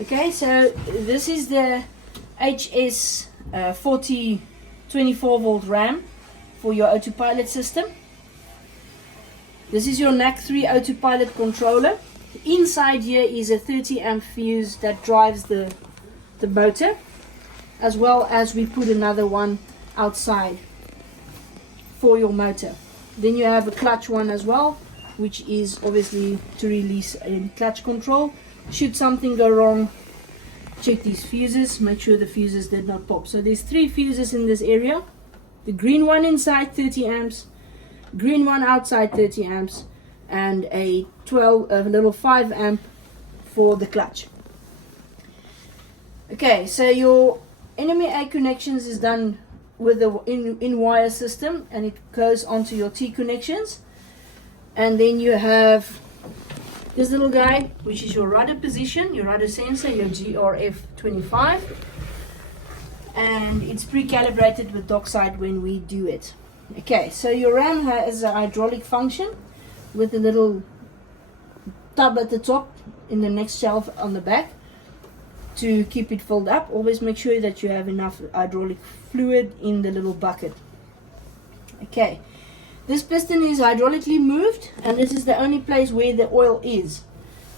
Okay, so this is the HS 40 24 volt RAM for your autopilot system. This is your NAC 3 autopilot controller. Inside here is a 30 amp fuse that drives the motor, as well as we put another one outside for your motor. Then you have a clutch one as well, which is obviously to release a clutch control. Should something go wrong, check these fuses, make sure the fuses did not pop. So there's 3 fuses in this area. The green one inside 30 amps, green one outside 30 amps, and a little 5 amp for the clutch. Okay, so your NMEA connections is done with the in-wire system, and it goes onto your T connections. And then you have this little guy, which is your rudder position, your rudder sensor, your GRF25, and it's pre-calibrated with dockside when we do it. Okay, so your RAM has a hydraulic function with a little tub at the top in the next shelf on the back to keep it filled up. Always make sure that you have enough hydraulic fluid in the little bucket. Okay, this piston is hydraulically moved, and this is the only place where the oil is.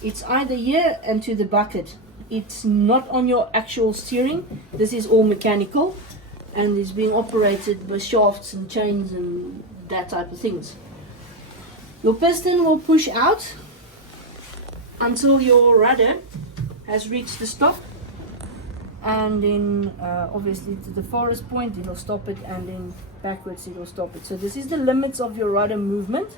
It's either here and to the bucket. It's not on your actual steering. This is all mechanical, and it's being operated by shafts and chains and that type of things. Your piston will push out until your rudder has reached the stop, and then obviously to the farthest point it will stop it, and then backwards it will stop it. So this is the limits of your rudder movement.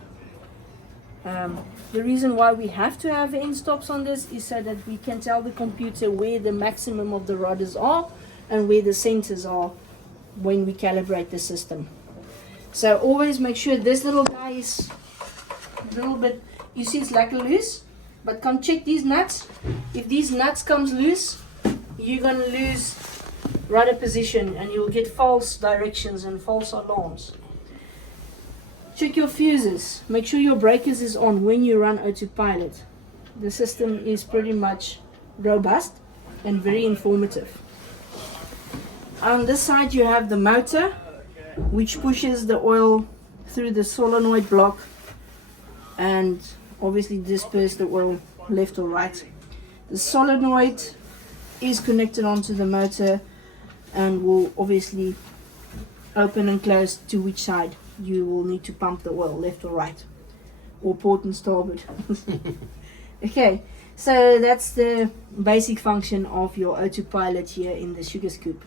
The reason why we have to have end stops on this is so that we can tell the computer where the maximum of the rudders are and where the centers are when we calibrate the system. So always make sure this little guy is a little bit, you see it's like loose, but come check these nuts. If these nuts comes loose, you're going to lose rudder position and you'll get false directions and false alarms. Check your fuses. Make sure your breakers is on when you run autopilot. The system is pretty much robust and very informative. On this side you have the motor, which pushes the oil through the solenoid block and obviously disperse the oil left or right. The solenoid is connected onto the motor and will obviously open and close to which side you will need to pump the oil, left or right, or port and starboard. Okay, so that's the basic function of your autopilot here in the sugar scoop.